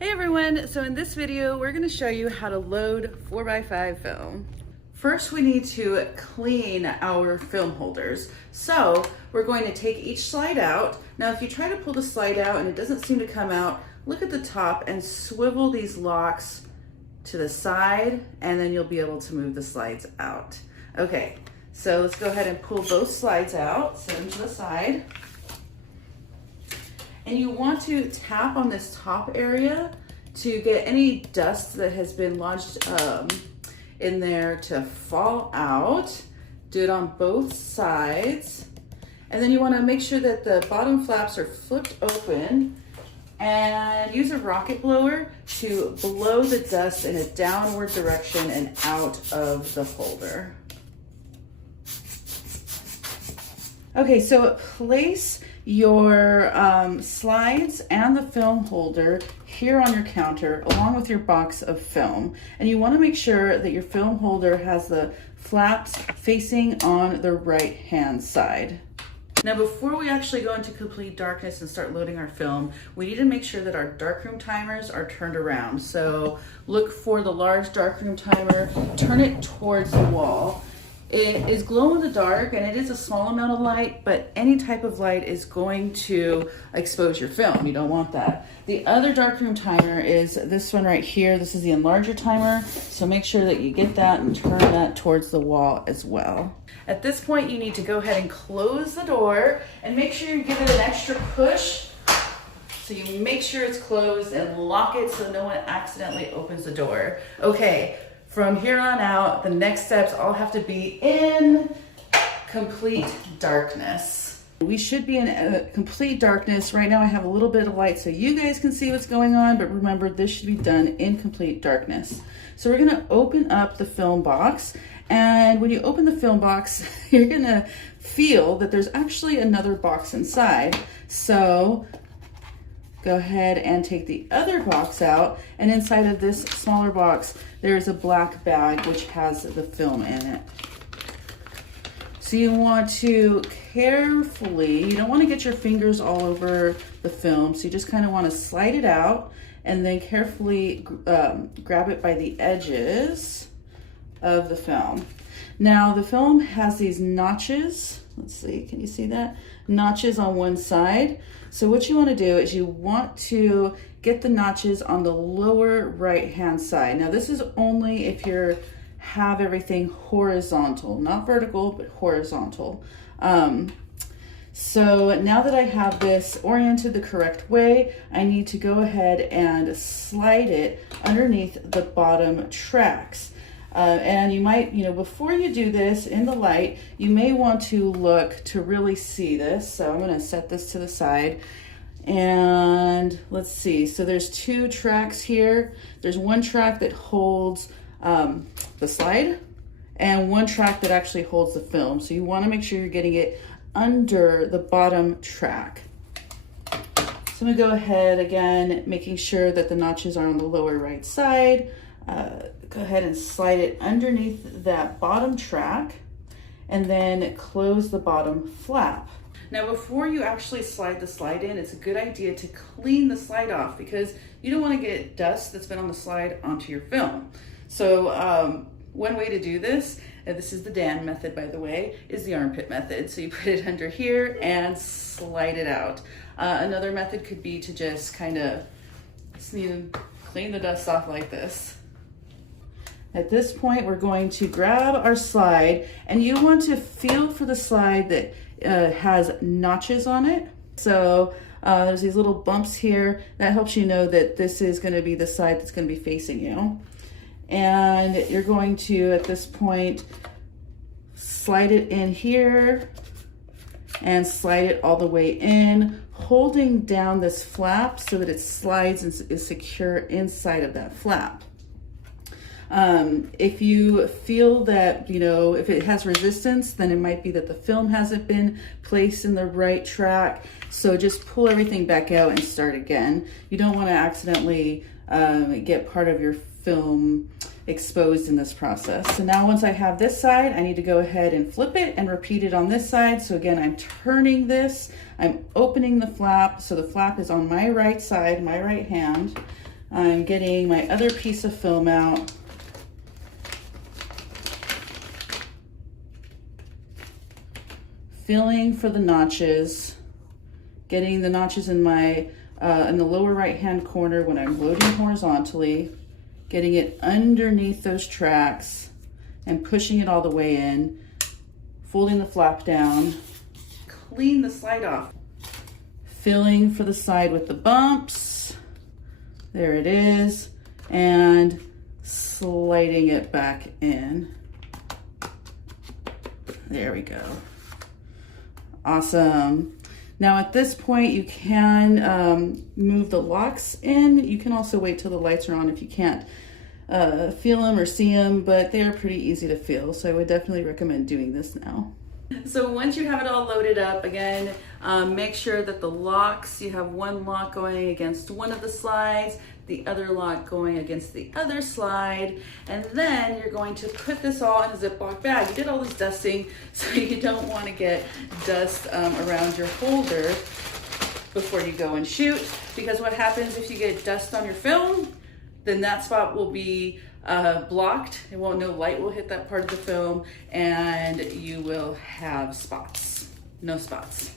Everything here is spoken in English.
Hey everyone, so in this video we're going to show you how to load 4x5 film. First we need to clean our film holders. So we're going to take each slide out. Now if you try to pull the slide out and it doesn't seem to come out, look at the top and swivel these locks to the side and then you'll be able to move the slides out. Okay, so let's go ahead and pull both slides out, set them to the side. And you want to tap on this top area to get any dust that has been lodged in there to fall out. Do it on both sides. And then you want to make sure that the bottom flaps are flipped open and use a rocket blower to blow the dust in a downward direction and out of the holder. Okay, so place your slides and the film holder here on your counter along with your box of film. And you want to make sure that your film holder has the flaps facing on the right hand side. Now before we actually go into complete darkness and start loading our film, we need to make sure that our darkroom timers are turned around. So look for the large darkroom timer, turn it towards the wall. It is glow in the dark and it is a small amount of light, but any type of light is going to expose your film. You don't want that. The other darkroom timer is this one right here. This is the enlarger timer. So make sure that you get that and turn that towards the wall as well. At this point, you need to go ahead and close the door and make sure you give it an extra push. So you make sure it's closed and lock it so no one accidentally opens the door. Okay. From here on out, the next steps all have to be in complete darkness. We should be in complete darkness. Right now I have a little bit of light so you guys can see what's going on, but remember this should be done in complete darkness. So we're gonna open up the film box, and when you open the film box, you're gonna feel that there's actually another box inside. So go ahead and take the other box out, and inside of this smaller box there's a black bag which has the film in it. So you want to carefully, you don't want to get your fingers all over the film, so you just kind of want to slide it out and then carefully grab it by the edges of the film. Now the film has these notches. Let's see, can you see that? Notches on one side. So what you want to do is you want to get the notches on the lower right hand side. Now this is only if you have everything horizontal, not vertical, but horizontal. So now that I have this oriented the correct way, I need to go ahead and slide it underneath the bottom tracks. And you might, before you do this in the light, you may want to look to really see this. So I'm going to set this to the side. And let's see, so there's two tracks here. There's one track that holds the slide and one track that actually holds the film. So you want to make sure you're getting it under the bottom track. So I'm going to go ahead again, making sure that the notches are on the lower right side. Go ahead and slide it underneath that bottom track and then close the bottom flap. Now before you actually slide the slide in, it's a good idea to clean the slide off because you don't want to get dust that's been on the slide onto your film. So one way to do this, and this is the Dan method by the way, is the armpit method. So you put it under here and slide it out. Another method could be to just kind of clean the dust off like this. At this point, we're going to grab our slide, and you want to feel for the slide that has notches on it. So there's these little bumps here. That helps you know that this is going to be the side that's going to be facing you. And you're going to, at this point, slide it in here and slide it all the way in, holding down this flap so that it slides and is secure inside of that flap. If you feel that, if it has resistance, then it might be that the film hasn't been placed in the right track. So just pull everything back out and start again. You don't want to accidentally get part of your film exposed in this process. So now once I have this side, I need to go ahead and flip it and repeat it on this side. So again, I'm turning this, I'm opening the flap. So the flap is on my right side, my right hand. I'm getting my other piece of film out. Feeling for the notches, getting the notches in my in the lower right hand corner when I'm loading horizontally, getting it underneath those tracks and pushing it all the way in, folding the flap down, clean the slide off, filling for the side with the bumps, there it is, and sliding it back in. There we go. Awesome. Now at this point you can move the locks in. You can also wait till the lights are on if you can't feel them or see them, but they are pretty easy to feel, so I would definitely recommend doing this now. So once you have it all loaded up, again, make sure that the locks, you have one lock going against one of the slides, the other lock going against the other slide, and then you're going to put this all in a Ziploc bag. You did all this dusting, so you don't want to get dust around your holder before you go and shoot, because what happens if you get dust on your film, then that spot will be blocked. It won't, no light will hit that part of the film, and you will have spots. No spots.